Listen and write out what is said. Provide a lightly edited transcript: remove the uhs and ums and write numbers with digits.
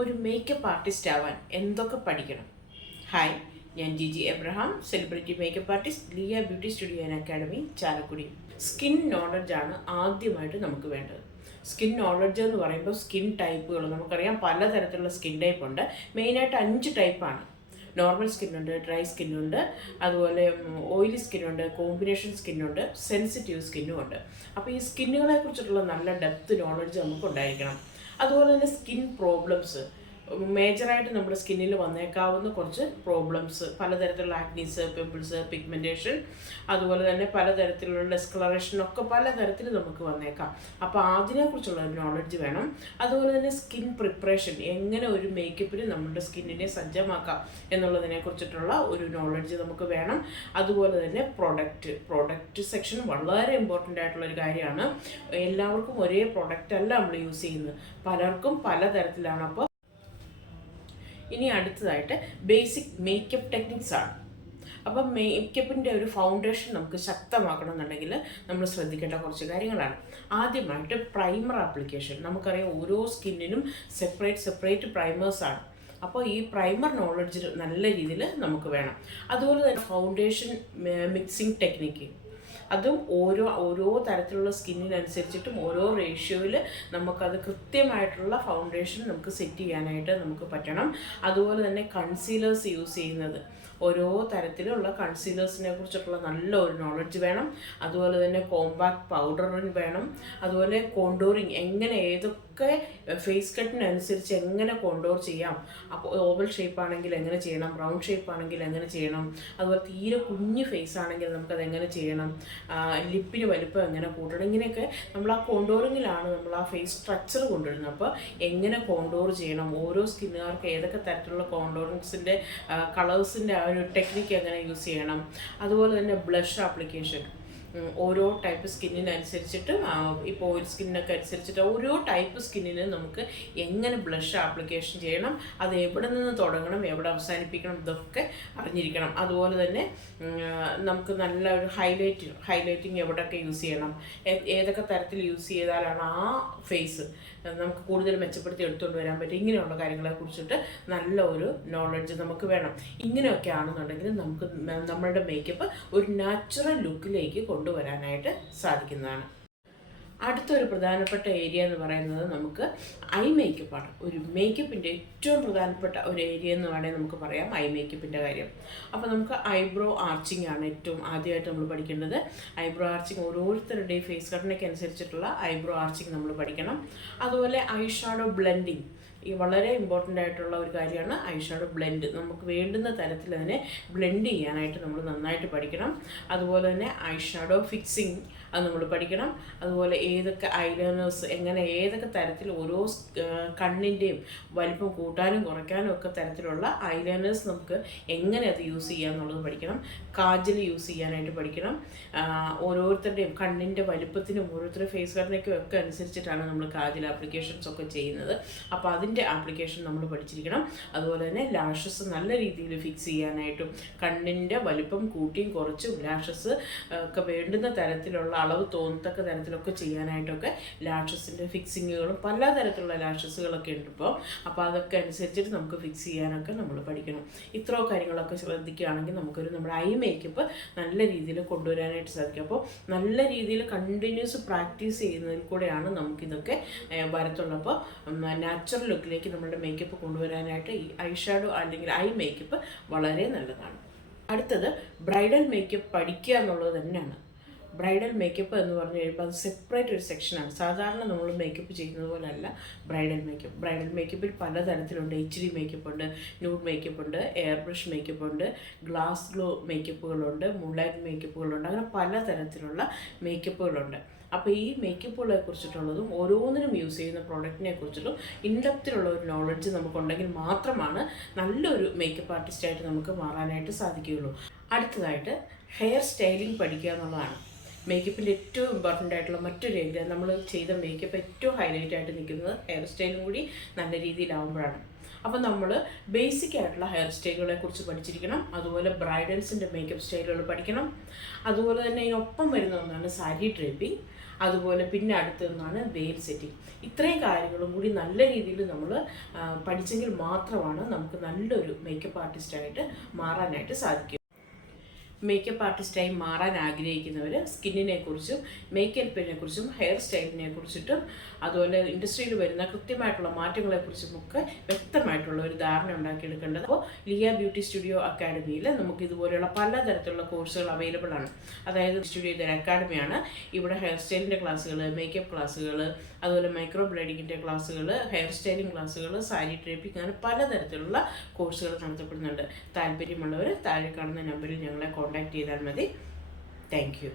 ഒരു makeup artist ആവാൻ എന്തൊക്കെ പഠിക്കണം? ഹായ്, ഞാൻ Jiji Abraham, celebrity makeup artist, Liya beauty studio and academy, Chalakudy. Skin നോളജാണ് ആദ്യമായിട്ട് നമുക്ക് വേണ്ടത്. സ്കിൻ നോളജ് എന്ന് പറയുമ്പോൾ സ്കിൻ ടൈപ്പുകൾ നമുക്കറിയാം, പലതരത്തിലുള്ള സ്കിൻ ടൈപ്പ് ഉണ്ട്. മെയിനായിട്ട് 5 ടൈപ്പാണ്. നോർമൽ സ്കിന്നുണ്ട്, ഡ്രൈ സ്കിന്നുണ്ട്, അതുപോലെ ഓയിലി സ്കിന്നുണ്ട്, കോമ്പിനേഷൻ സ്കിന്നുണ്ട്, സെൻസിറ്റീവ് സ്കിന്നും ഉണ്ട്. അപ്പോൾ ഈ സ്കിന്നുകളെ കുറിച്ചിട്ടുള്ള നല്ല ഡെപ്ത് നോളജ് നമുക്ക് ഉണ്ടായിരിക്കണം. അതുപോലെ തന്നെ സ്കിൻ പ്രോബ്ലംസ്, മേജറായിട്ട് നമ്മുടെ സ്കിന്നിൽ വന്നേക്കാവുന്ന കുറച്ച് പ്രോബ്ലംസ്, പലതരത്തിലുള്ള ആക്നീസ്, പിമ്പിൾസ്, പിഗ്മെൻറ്റേഷൻ, അതുപോലെ തന്നെ പലതരത്തിലുള്ള ഡിസ്കളറേഷൻ ഒക്കെ പലതരത്തിൽ നമുക്ക് വന്നേക്കാം. അപ്പോൾ അതിനെക്കുറിച്ചുള്ള ഒരു നോളജ് വേണം. അതുപോലെ തന്നെ സ്കിൻ പ്രിപ്പറേഷൻ, എങ്ങനെ ഒരു മേക്കപ്പിന് നമ്മുടെ സ്കിന്നിനെ സജ്ജമാക്കാം എന്നുള്ളതിനെ കുറിച്ചിട്ടുള്ള ഒരു നോളജ് നമുക്ക് വേണം. അതുപോലെ തന്നെ പ്രൊഡക്റ്റ് സെക്ഷൻ വളരെ ഇമ്പോർട്ടൻ്റ് ആയിട്ടുള്ള ഒരു കാര്യമാണ്. എല്ലാവർക്കും ഒരേ പ്രൊഡക്റ്റ് അല്ല നമ്മൾ യൂസ് ചെയ്യുന്നത്, പലർക്കും പലതരത്തിലാണ്. അപ്പോൾ ഇനി അടുത്തതായിട്ട് ബേസിക് മേക്കപ്പ് ടെക്നിക്സ് ആണ്. അപ്പം മേക്കപ്പിൻ്റെ ഒരു ഫൗണ്ടേഷൻ നമുക്ക് ശക്തമാക്കണമെന്നുണ്ടെങ്കിൽ നമ്മൾ ശ്രദ്ധിക്കേണ്ട കുറച്ച് കാര്യങ്ങളാണ്. ആദ്യമായിട്ട് പ്രൈമർ ആപ്ലിക്കേഷൻ. നമുക്കറിയാം, ഓരോ സ്കിന്നിനും സെപ്പറേറ്റ് പ്രൈമേഴ്സാണ്. അപ്പോൾ ഈ പ്രൈമർ നോളജ് നല്ല രീതിയിൽ നമുക്ക് വേണം. അതുപോലെ തന്നെ ഫൗണ്ടേഷൻ മിക്സിംഗ് ടെക്നിക്ക്, അതും ഓരോ തരത്തിലുള്ള സ്കിന്നിനനുസരിച്ചിട്ടും ഓരോ റേഷ്യോയിൽ നമുക്കത് കൃത്യമായിട്ടുള്ള ഫൗണ്ടേഷൻ നമുക്ക് സെറ്റ് ചെയ്യാനായിട്ട് നമുക്ക് പറ്റണം. അതുപോലെ തന്നെ കൺസീലേഴ്സ് യൂസ് ചെയ്യുന്നത്, ഓരോ തരത്തിലുള്ള കൺസീലേഴ്സിനെ കുറിച്ചിട്ടുള്ള നല്ല ഒരു നോളജ് വേണം. അതുപോലെ തന്നെ കോമ്പാക്ട് പൗഡറിന് വേണം. അതുപോലെ കോണ്ടോറിങ്, എങ്ങനെ ഏതൊക്കെ ഫേസ് കട്ടിനനുസരിച്ച് എങ്ങനെ കോണ്ടോർ ചെയ്യാം. അപ്പോൾ ഓവൽ ഷേപ്പ് ആണെങ്കിൽ എങ്ങനെ ചെയ്യണം, റൗണ്ട് ഷേപ്പ് ആണെങ്കിൽ എങ്ങനെ ചെയ്യണം, അതുപോലെ തീരെ കുഞ്ഞ് ഫേസ് ആണെങ്കിൽ നമുക്കത് എങ്ങനെ ചെയ്യണം, ലിപ്പിന് വലിപ്പം എങ്ങനെ കൂട്ടണം, ഇങ്ങനെയൊക്കെ നമ്മൾ ആ കോണ്ടോറിങ്ങിലാണ് നമ്മൾ ആ ഫേസ് സ്ട്രക്ചർ കൊണ്ടുവരുന്നത്. അപ്പോൾ എങ്ങനെ കോണ്ടോർ ചെയ്യണം, ഓരോ സ്കിന്നുകാർക്ക് ഏതൊക്കെ തരത്തിലുള്ള കോണ്ടോറിങ്സിൻ്റെ കളേഴ്സിൻ്റെ ആ ഒരു ടെക്നിക്ക് എങ്ങനെ യൂസ് ചെയ്യണം. അതുപോലെ തന്നെ ബ്ലഷ് ആപ്ലിക്കേഷൻ, ഓരോ ടൈപ്പ് സ്കിന്നിനനുസരിച്ചിട്ട്, ഇപ്പോൾ ഓയിൽ സ്കിന്നൊക്കെ അനുസരിച്ചിട്ട് ഓരോ ടൈപ്പ് സ്കിന്നിന് നമുക്ക് എങ്ങനെ ബ്ലഷ് ആപ്ലിക്കേഷൻ ചെയ്യണം, അത് എവിടെ നിന്ന് തുടങ്ങണം, എവിടെ അവസാനിപ്പിക്കണം, ഇതൊക്കെ അറിഞ്ഞിരിക്കണം. അതുപോലെ തന്നെ നമുക്ക് നല്ല ഒരു ഹൈലൈറ്റിങ് എവിടെയൊക്കെ യൂസ് ചെയ്യണം, ഏതൊക്കെ തരത്തിൽ യൂസ് ചെയ്താലാണ് ആ ഫേസ് നമുക്ക് കൂടുതൽ മെച്ചപ്പെടുത്തി എടുത്തുകൊണ്ട് വരാൻ പറ്റും, ഇങ്ങനെയുള്ള കാര്യങ്ങളെ കുറിച്ചിട്ട് നല്ല ഒരു നോളജ് നമുക്ക് വേണം. ഇങ്ങനെയൊക്കെ ആണെന്നുണ്ടെങ്കിൽ നമുക്ക് നമ്മളുടെ മേക്കപ്പ് ഒരു നാച്ചുറൽ ലുക്കിലേക്ക് കൊണ്ടുവരാനായിട്ട് സാധിക്കുന്നതാണ്. അടുത്തൊരു പ്രധാനപ്പെട്ട ഏരിയ എന്ന് പറയുന്നത് നമുക്ക് ഐ മേക്കപ്പാണ്. ഒരു മേക്കപ്പിൻ്റെ ഏറ്റവും പ്രധാനപ്പെട്ട ഒരു ഏരിയ എന്ന് വേണമെങ്കിൽ നമുക്ക് പറയാം ഐ മേക്കപ്പിൻ്റെ കാര്യം. അപ്പോൾ നമുക്ക് ഐബ്രോ ആർച്ചിങ് ആണ് ഏറ്റവും ആദ്യമായിട്ട് നമ്മൾ പഠിക്കേണ്ടത്. ഐബ്രോ ആർച്ചിങ് ഓരോരുത്തരുടെയും ഫേസ് കട്ടിനൊക്കെ അനുസരിച്ചിട്ടുള്ള ഐബ്രോ ആർച്ചിങ് നമ്മൾ പഠിക്കണം. അതുപോലെ ഐ ഷാഡോ ബ്ലെൻഡിങ്, ഈ വളരെ ഇമ്പോർട്ടൻ്റ് ആയിട്ടുള്ള ഒരു കാര്യമാണ് ഐ ഷാഡോ ബ്ലെൻഡ്. നമുക്ക് വേണ്ടുന്ന തരത്തിൽ അതിനെ ബ്ലെൻഡ് ചെയ്യാനായിട്ട് നമ്മൾ നന്നായിട്ട് പഠിക്കണം. അതുപോലെ തന്നെ ഐ ഷാഡോ ഫിക്സിങ്, അത് നമ്മൾ പഠിക്കണം. അതുപോലെ ഏതൊക്കെ ഐലൈനേഴ്സ്, എങ്ങനെ ഏതൊക്കെ തരത്തിൽ ഓരോ കണ്ണിൻ്റെയും വലിപ്പം കൂട്ടാനും കുറയ്ക്കാനും ഒക്കെ തരത്തിലുള്ള ഐലൈനേഴ്സ് നമുക്ക് എങ്ങനെ അത് യൂസ് ചെയ്യുക എന്നുള്ളത് പഠിക്കണം. കാജൽ യൂസ് ചെയ്യാനായിട്ട് പഠിക്കണം. ഓരോരുത്തരുടെയും കണ്ണിൻ്റെ വലിപ്പത്തിനും ഓരോരുത്തരുടെ ഫേസ് കട്ടിനൊക്കെ ഒക്കെ അനുസരിച്ചിട്ടാണ് നമ്മൾ കാജൽ ആപ്ലിക്കേഷൻസ് ഒക്കെ ചെയ്യുന്നത്. അപ്പോൾ അതിൻ്റെ ആപ്ലിക്കേഷൻ നമ്മൾ പഠിച്ചിരിക്കണം. അതുപോലെ തന്നെ ലാഷസ് നല്ല രീതിയിൽ ഫിക്സ് ചെയ്യാനായിട്ടും കണ്ണിൻ്റെ വലിപ്പം കൂട്ടിയും കുറച്ചും ലാഷസ് ഒക്കെ വേണ്ടുന്ന തരത്തിലുള്ള അളവ് തോന്നത്തക്ക തരത്തിലൊക്കെ ചെയ്യാനായിട്ടൊക്കെ ലാഷസിൻ്റെ ഫിക്സിങ്ങുകളും പലതരത്തിലുള്ള ലാഷസുകളൊക്കെ ഉണ്ട് ഇപ്പോൾ. അപ്പോൾ അതൊക്കെ അനുസരിച്ചിട്ട് നമുക്ക് ഫിക്സ് ചെയ്യാനൊക്കെ നമ്മൾ പഠിക്കണം. ഇത്രയോ കാര്യങ്ങളൊക്കെ ശ്രദ്ധിക്കുകയാണെങ്കിൽ നമുക്കൊരു നമ്മുടെ ഐ മേക്കപ്പ് നല്ല രീതിയിൽ കൊണ്ടുവരാനായിട്ട് സാധിക്കും. അപ്പോൾ നല്ല രീതിയിൽ കണ്ടിന്യൂസ് പ്രാക്ടീസ് ചെയ്യുന്നതിൽ കൂടെയാണ് നമുക്കിതൊക്കെ വരത്തുള്ളൂ. അപ്പോൾ നാച്ചുറൽ ലുക്കിലേക്ക് നമ്മളുടെ മേക്കപ്പ് കൊണ്ടുവരാനായിട്ട് ഈ ഐ ഷാഡോ അല്ലെങ്കിൽ ഐ മേക്കപ്പ് വളരെ നല്ലതാണ്. അടുത്തത് ബ്രൈഡൽ മേക്കപ്പ് പഠിക്കുക എന്നുള്ളത് തന്നെയാണ്. ബ്രൈഡൽ മേക്കപ്പ് എന്ന് പറഞ്ഞു കഴിയുമ്പോൾ അത് സെപ്പറേറ്റ് ഒരു സെക്ഷനാണ്. സാധാരണ നമ്മൾ മേക്കപ്പ് ചെയ്യുന്നത് പോലെയല്ല ബ്രൈഡൽ മേക്കപ്പിൽ പലതരത്തിലുണ്ട്. HD മേക്കപ്പ് ഉണ്ട്, ന്യൂഡ് മേക്കപ്പ് ഉണ്ട്, എയർ ബ്രഷ് മേക്കപ്പ് ഉണ്ട്, ഗ്ലാസ് ഗ്ലോ മേക്കപ്പുകളുണ്ട്, മൂൺലൈറ്റ് മേക്കപ്പുകളുണ്ട്, അങ്ങനെ പലതരത്തിലുള്ള മേക്കപ്പുകളുണ്ട്. അപ്പോൾ ഈ മേക്കപ്പുകളെ കുറിച്ചിട്ടുള്ളതും ഓരോന്നിനും യൂസ് ചെയ്യുന്ന പ്രോഡക്റ്റിനെ കുറിച്ചിട്ടും ഇൻഡെപ്തിലുള്ള ഒരു നോളജ് നമുക്കുണ്ടെങ്കിൽ മാത്രമാണ് നല്ലൊരു മേക്കപ്പ് ആർട്ടിസ്റ്റായിട്ട് നമുക്ക് മാറാനായിട്ട് സാധിക്കുകയുള്ളൂ. അടുത്തതായിട്ട് ഹെയർ സ്റ്റൈലിംഗ് പഠിക്കുക എന്നുള്ളതാണ്. മേക്കപ്പിൻ്റെ ഏറ്റവും ഇമ്പോർട്ടൻ്റ് ആയിട്ടുള്ള മറ്റൊരു ഏരിയ. നമ്മൾ ചെയ്ത മേക്കപ്പ് ഏറ്റവും ഹൈലൈറ്റ് ആയിട്ട് നിൽക്കുന്നത് ഹെയർ സ്റ്റൈലും കൂടി നല്ല രീതിയിലാവുമ്പോഴാണ്. അപ്പോൾ നമ്മൾ ബേസിക് ആയിട്ടുള്ള ഹെയർ സ്റ്റൈലുകളെ കുറിച്ച് പഠിച്ചിരിക്കണം. അതുപോലെ ബ്രൈഡൽസിൻ്റെ മേക്കപ്പ് സ്റ്റൈലുകൾ പഠിക്കണം. അതുപോലെ തന്നെ ഇതിനൊപ്പം വരുന്ന ഒന്നാണ് സാരി ഡ്രേപ്പിംഗ്. അതുപോലെ പിന്നെ അടുത്തൊന്നാണ് വെയിൽ സെറ്റിംഗ്. ഇത്രയും കാര്യങ്ങളും കൂടി നല്ല രീതിയിൽ നമ്മൾ പഠിച്ചെങ്കിൽ മാത്രമാണ് നമുക്ക് നല്ലൊരു മേക്കപ്പ് ആർട്ടിസ്റ്റായിട്ട് മാറാനായിട്ട് സാധിക്കും. മേക്കപ്പ് ആർട്ടിസ്റ്റായി മാറാൻ ആഗ്രഹിക്കുന്നവർ സ്കിന്നിനെ കുറിച്ചും മേക്കപ്പിനെ കുറിച്ചും ഹെയർ സ്റ്റൈലിനെ കുറിച്ചിട്ടും അതുപോലെ ഇൻഡസ്ട്രിയിൽ വരുന്ന കൃത്യമായിട്ടുള്ള മാറ്റങ്ങളെക്കുറിച്ചും ഒക്കെ വ്യക്തമായിട്ടുള്ള ഒരു ധാരണ ഉണ്ടാക്കിയെടുക്കേണ്ടത്. അപ്പോൾ ലിയ ബ്യൂട്ടി സ്റ്റുഡിയോ അക്കാഡമിയിൽ നമുക്ക് ഇതുപോലെയുള്ള പലതരത്തിലുള്ള കോഴ്സുകൾ അവൈലബിൾ ആണ്. അതായത് സ്റ്റുഡിയോ ഇതൊരു അക്കാഡമിയാണ്. ഇവിടെ ഹെയർ സ്റ്റൈലിൻ്റെ ക്ലാസ്സുകൾ, മേക്കപ്പ് ക്ലാസ്സുകൾ, അതുപോലെ മൈക്രോ ബ്ലേഡിങ്ങിൻ്റെ ക്ലാസ്സുകൾ, ഹെയർ സ്റ്റൈലിംഗ് ക്ലാസ്സുകൾ, സാരി ഡ്രേപ്പിംഗ്, അങ്ങനെ പലതരത്തിലുള്ള കോഴ്സുകൾ നടത്തപ്പെടുന്നുണ്ട്. താല്പര്യമുള്ളവർ താഴെ കാണുന്ന നമ്പറിൽ ഞങ്ങളെ കോൺടാക്ട് ചെയ്താൽ മതി. Thank you.